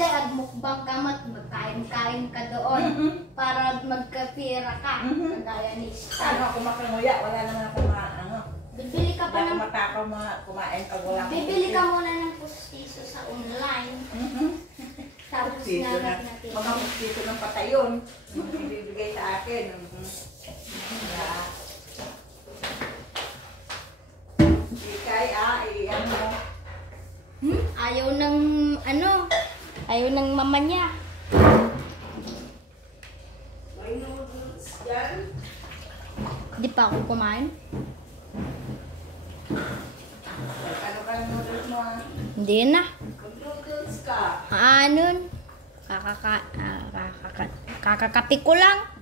dyan, agmukbang ka magkain-kain ka doon para magkapira ka. Kagaya ni Star. Ano ako makanguya? Wala naman ako Bibili ka pa ng... matakaw kumain pag wala akong Bibili ka muna ng pustiso sa online. Tapos nalat natin. Mga pustiso ng patayon. Ibibigay sa akin. Ikay, iyan mo. Ayaw ng ayaw ng mama niya. May noodles dyan. Di pa ako kumain. Ano ka ng noodles mo? Hindi na. Mag-noodles ka. Kakakapi ko lang.